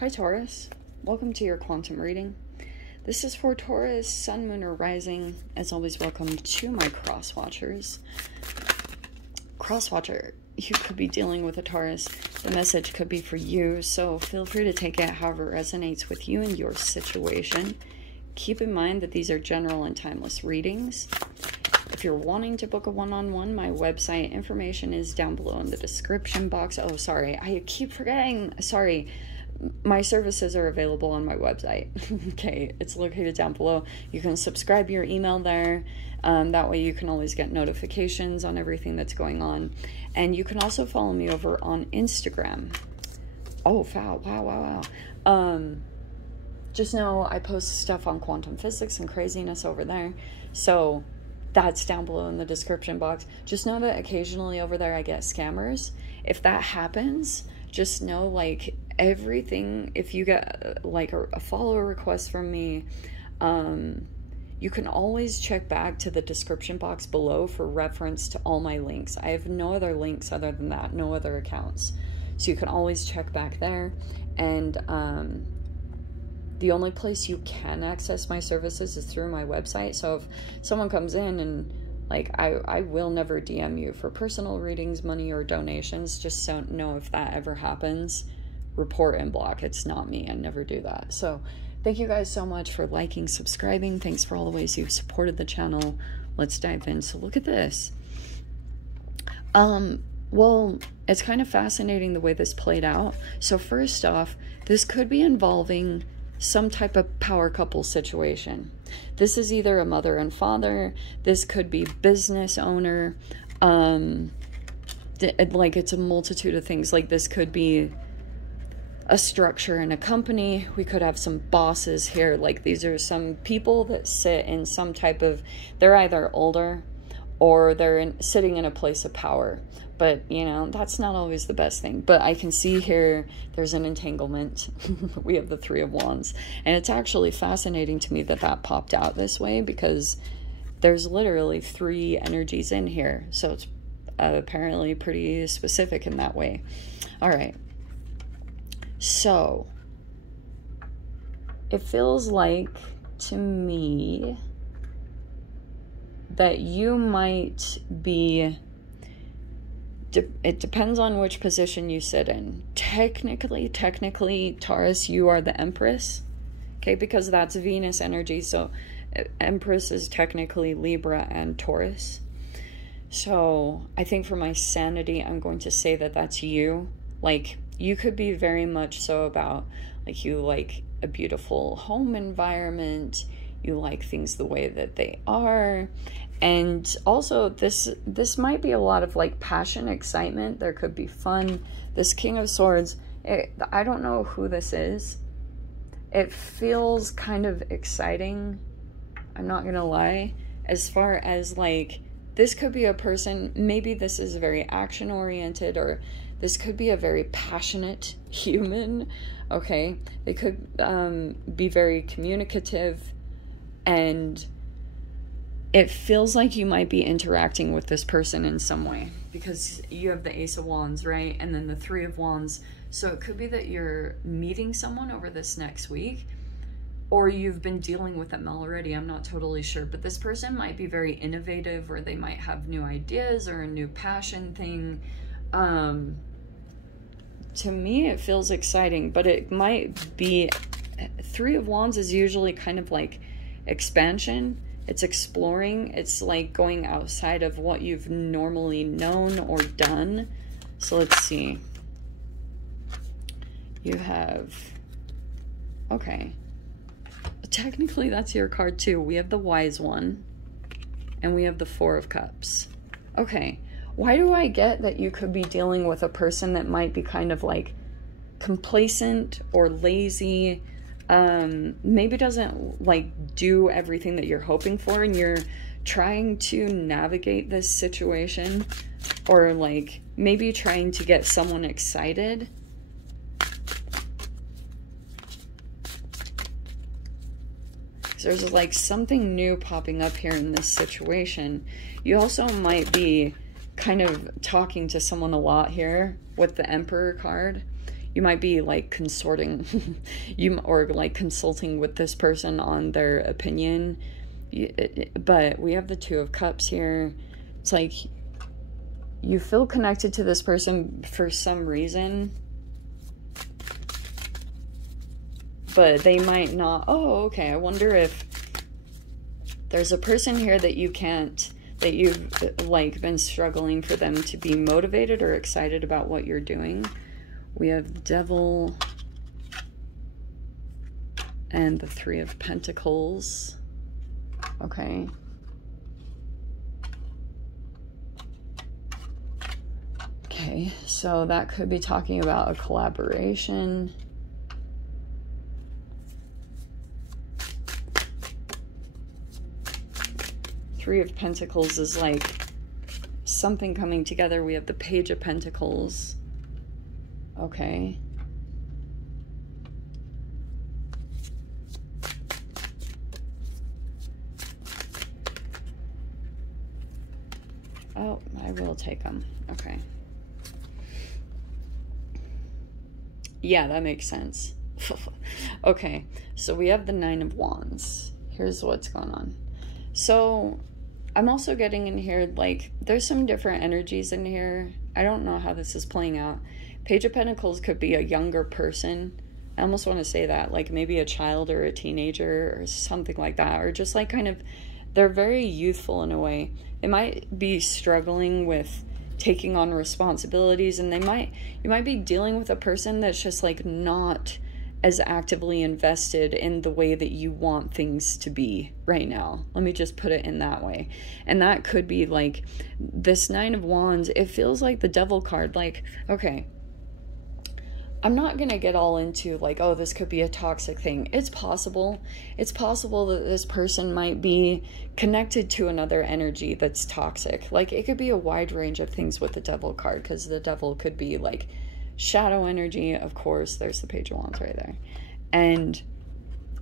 Hi Taurus, welcome to your quantum reading. This is for Taurus, Sun, Moon, or Rising. As always, welcome to my cross watchers. Cross watcher, you could be dealing with a Taurus. The message could be for you, so feel free to take it however it resonates with you and your situation. Keep in mind that these are general and timeless readings. If you're wanting to book a one-on-one, my website information is down below in the description box. Oh, sorry, I keep forgetting. Sorry. My services are available on my website. Okay, it's located down below. You can subscribe your email there. That way you can always get notifications on everything that's going on. And you can also follow me over on Instagram. Oh, wow. Just know I post stuff on quantum physics and craziness over there. So that's down below in the description box. Just know that occasionally over there I get scammers. If that happens, just know, like, everything, if you get like a follow request from me, you can always check back to the description box below for reference to all my links. I have no other links other than that, no other accounts. So you can always check back there. And the only place you can access my services is through my website. So if someone comes in and like, I will never DM you for personal readings, money, or donations. Just don't know if that ever happens. Report and block. It's not me. I never do that. So thank you guys so much for liking, subscribing. Thanks for all the ways you've supported the channel. Let's dive in. So look at this. Well, it's kind of fascinating the way this played out. So first off, this could be involving some type of power couple situation. This is either a mother and father. This could be business owner. Like, it's a multitude of things. Like, this could be a structure in a company. We could have some bosses here. Like, these are some people that sit in some type of, they're either older or they're sitting in a place of power. But, you know, that's not always the best thing. But I can see here there's an entanglement. We have the Three of Wands. And it's actually fascinating to me that that popped out this way, because there's literally 3 energies in here. So it's apparently pretty specific in that way. All right. So it feels like to me that you might be, it depends on which position you sit in. Technically, Taurus, you are the Empress, okay, because that's Venus energy. So Empress is technically Libra and Taurus. So I think for my sanity, I'm going to say that that's you. Like, you could be very much so about, like, you like a beautiful home environment, you like things the way that they are. And also this might be a lot of like passion, excitement. There could be fun. This King of Swords, I don't know who this is. It feels kind of exciting, I'm not gonna lie. As far as like, this could be a person, maybe this is very action oriented, or this could be a very passionate human, okay? They could be very communicative, and it feels like you might be interacting with this person in some way, because you have the Ace of Wands, right? And then the Three of Wands. So it could be that you're meeting someone over this next week, or you've been dealing with them already. I'm not totally sure, but this person might be very innovative, or they might have new ideas or a new passion thing. To me, it feels exciting, but it might be, Three of Wands is usually kind of like expansion. It's exploring. It's like going outside of what you've normally known or done. So let's see. You have, okay. Technically, that's your card too. We have the Wise One, and we have the Four of Cups. Okay. Why do I get that you could be dealing with a person that might be kind of like complacent or lazy, maybe doesn't like do everything that you're hoping for, and you're trying to navigate this situation, or like maybe trying to get someone excited. So there's like something new popping up here in this situation. You also might be kind of talking to someone a lot here with the Emperor card. you might be like consorting or like consulting with this person on their opinion. But we have the Two of Cups here. It's like you feel connected to this person for some reason, but they might not. Oh, okay. I wonder if there's a person here that you can't, that you've like been struggling for them to be motivated or excited about what you're doing. We have the Devil and the Three of Pentacles. Okay. Okay, so that could be talking about a collaboration. Three of Pentacles is like something coming together. We have the Page of Pentacles. Okay. Oh, I will take them. Okay. Yeah, that makes sense. Okay, so we have the Nine of Wands. Here's what's going on. So I'm also getting in here, like, there's some different energies in here. I don't know how this is playing out. Page of Pentacles could be a younger person. I almost want to say that, like maybe a child or a teenager or something like that. Or just like kind of, they're very youthful in a way. They might be struggling with taking on responsibilities, and you might be dealing with a person that's just like not as actively invested in the way that you want things to be right now. Let me just put it in that way. And that could be like this Nine of Wands. It feels like the Devil card. Like, okay, I'm not going to get all into like, oh, this could be a toxic thing. It's possible. It's possible that this person might be connected to another energy that's toxic. Like, it could be a wide range of things with the Devil card, because the Devil could be like shadow energy. Of course, there's the Page of Wands right there. And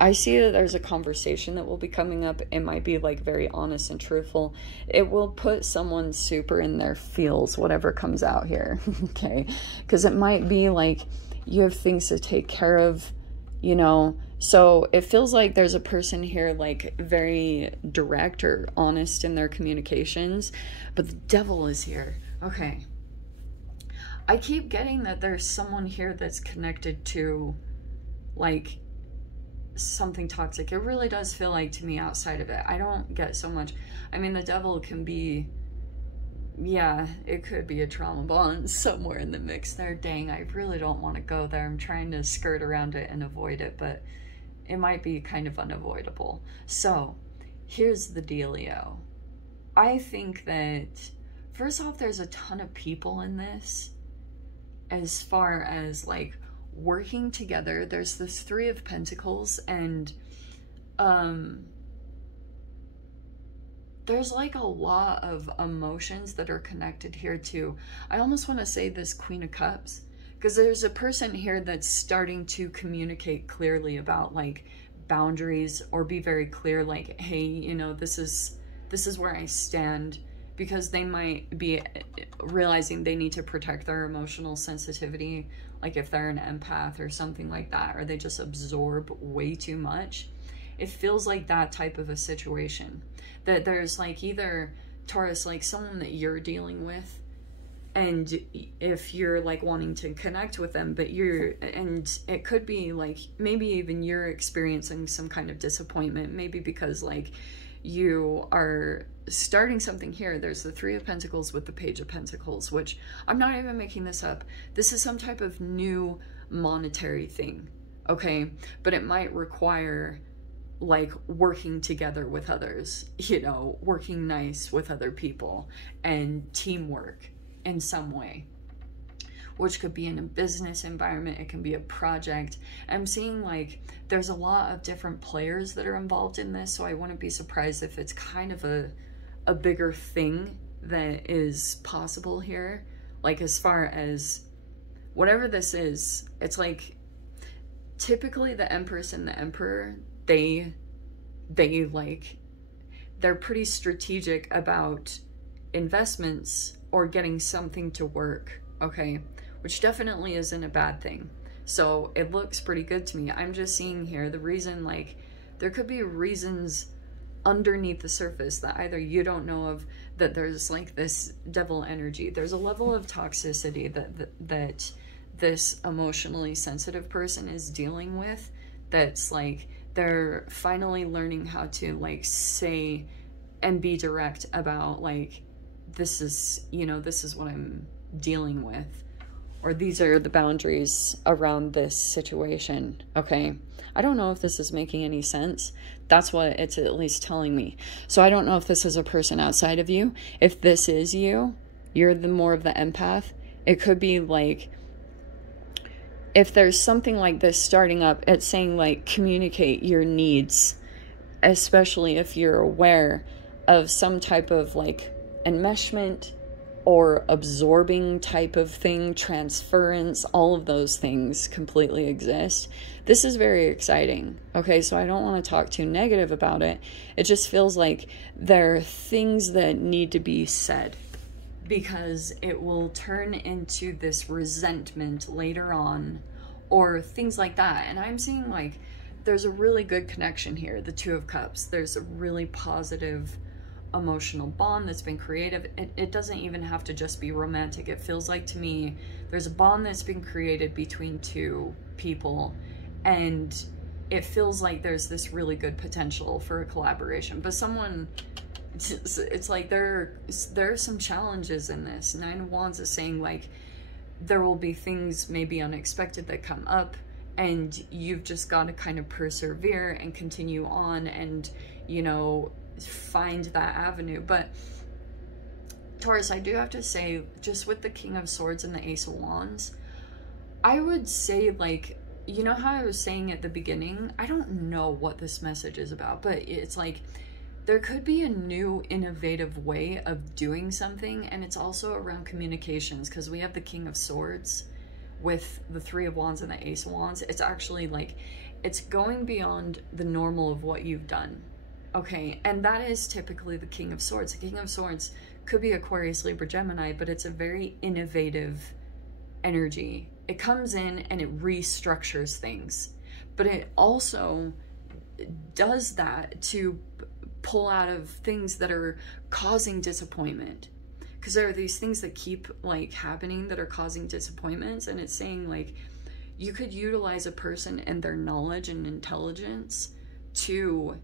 I see that there's a conversation that will be coming up. It might be like very honest and truthful. It will put someone super in their feels, whatever comes out here. Okay, because it might be like you have things to take care of, you know. So it feels like there's a person here like very direct or honest in their communications, but the Devil is here. Okay, I keep getting that there's someone here that's connected to like something toxic. It really does feel like to me outside of it. I don't get so much. I mean, the Devil can be, yeah, it could be a trauma bond somewhere in the mix there. Dang, I really don't want to go there. I'm trying to skirt around it and avoid it, but it might be kind of unavoidable. So here's the dealio. I think that first off, there's a ton of people in this as far as like working together. There's this Three of Pentacles, and there's like a lot of emotions that are connected here too. I almost want to say this Queen of Cups, because there's a person here that's starting to communicate clearly about like boundaries, or be very clear like, hey, you know, this is where I stand, because they might be realizing they need to protect their emotional sensitivity, like if they're an empath or something like that, or they just absorb way too much. It feels like that type of a situation, that there's like either, Taurus, like someone that you're dealing with, and if you're like wanting to connect with them, but and it could be like maybe even you're experiencing some kind of disappointment, maybe because like you are starting something here. There's the Three of Pentacles with the Page of Pentacles, which I'm not even making this up. This is some type of new monetary thing, okay? But it might require like working together with others, you know, working nice with other people, and teamwork in some way, which could be in a business environment. It can be a project. I'm seeing like there's a lot of different players that are involved in this, so I wouldn't be surprised if it's kind of a bigger thing that is possible here. Like as far as whatever this is, it's like typically the Empress and the Emperor, they're pretty strategic about investments or getting something to work, okay? which definitely isn't a bad thing. So it looks pretty good to me. I'm just seeing here the reason, like, there could be reasons underneath the surface that either you don't know of, that there's like this devil energy. There's a level of toxicity that this emotionally sensitive person is dealing with, that's like, they're finally learning how to like say and be direct about like, this is, you know, this is what I'm dealing with, or these are the boundaries around this situation. Okay, I don't know if this is making any sense. That's what it's at least telling me. So I don't know if this is a person outside of you. If this is you, you're the more of the empath. It could be like, if there's something like this starting up, it's saying like, communicate your needs, especially if you're aware of some type of like enmeshment or absorbing type of thing, transference, all of those things completely exist. This is very exciting. Okay, so I don't want to talk too negative about it. It just feels like there are things that need to be said, because it will turn into this resentment later on, or things like that. And I'm seeing like, there's a really good connection here, the Two of Cups. There's a really positive emotional bond that's been created. It doesn't even have to just be romantic. It feels like to me there's a bond that's been created between two people, and it feels like there's this really good potential for a collaboration. But someone, it's like there are some challenges in this. Nine of Wands is saying like, there will be things maybe unexpected that come up, and you've just got to kind of persevere and continue on, and, you know, find that avenue. But Taurus, I do have to say, just with the King of Swords and the Ace of Wands, I would say, like, you know how I was saying at the beginning, I don't know what this message is about, but it's like, there could be a new innovative way of doing something, and it's also around communications, because we have the King of Swords with the Three of Wands and the Ace of Wands. It's actually like, it's going beyond the normal of what you've done. Okay, and that is typically the King of Swords. The King of Swords could be Aquarius, Libra, Gemini, but it's a very innovative energy. It comes in and it restructures things, but it also does that to pull out of things that are causing disappointment, because there are these things that keep like happening that are causing disappointments. And it's saying like, you could utilize a person and their knowledge and intelligence to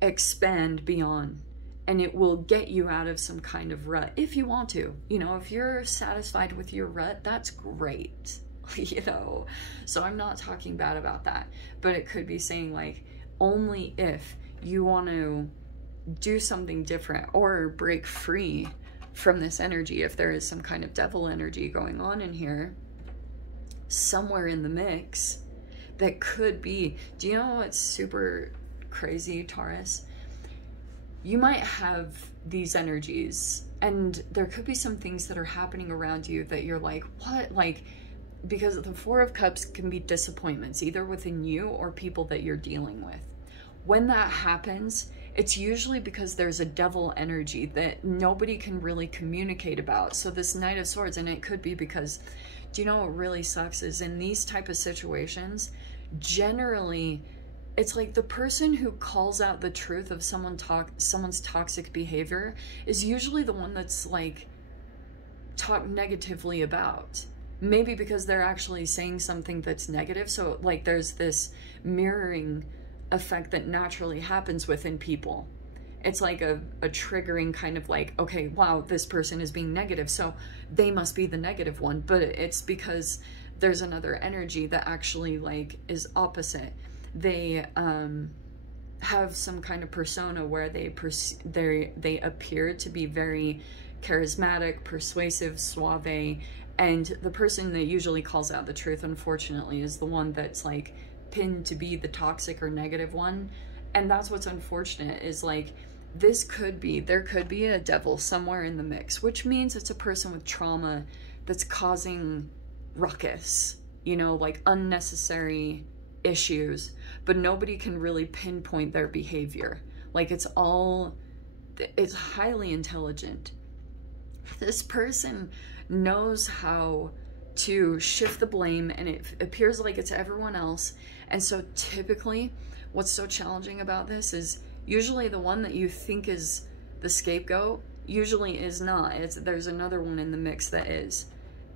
expand beyond, and it will get you out of some kind of rut if you want to. You know, if you're satisfied with your rut, that's great. You know, so I'm not talking bad about that, but it could be saying like, only if you want to do something different or break free from this energy, if there is some kind of devil energy going on in here somewhere in the mix, that could be, do you know what's super crazy, Taurus? You might have these energies, and there could be some things that are happening around you that you're like, what? Like, because the Four of Cups can be disappointments, either within you or people that you're dealing with. When that happens, it's usually because there's a devil energy that nobody can really communicate about. So this Knight of Swords, and it could be because, do you know what really sucks is in these type of situations, generally, it's like the person who calls out the truth of someone's toxic behavior is usually the one that's like talked negatively about. Maybe because they're actually saying something that's negative. So like there's this mirroring effect that naturally happens within people. It's like a triggering kind of like, okay, wow, this person is being negative, so they must be the negative one. But it's because there's another energy that actually like is opposite. They have some kind of persona where they appear to be very charismatic, persuasive, suave, and the person that usually calls out the truth, unfortunately, is the one that's like pinned to be the toxic or negative one. And that's what's unfortunate, is like, there could be a devil somewhere in the mix, which means it's a person with trauma that's causing ruckus, you know, like unnecessary issues, but nobody can really pinpoint their behavior. Like it's highly intelligent. This person knows how to shift the blame, and it appears like it's everyone else. And so typically what's so challenging about this is usually the one that you think is the scapegoat usually is not. There's another one in the mix that is.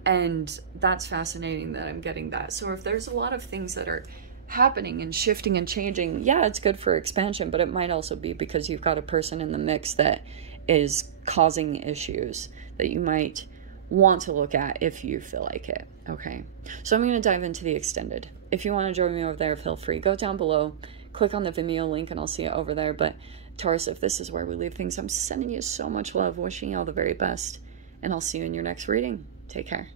And that's fascinating that I'm getting that. So if there's a lot of things that are happening and shifting and changing, yeah, it's good for expansion, but it might also be because you've got a person in the mix that is causing issues that you might want to look at if you feel like it. Okay, so I'm going to dive into the extended. If you want to join me over there, feel free. Go down below, click on the Vimeo link, and I'll see you over there. But Taurus, if this is where we leave things, I'm sending you so much love, wishing you all the very best, and I'll see you in your next reading. Take care.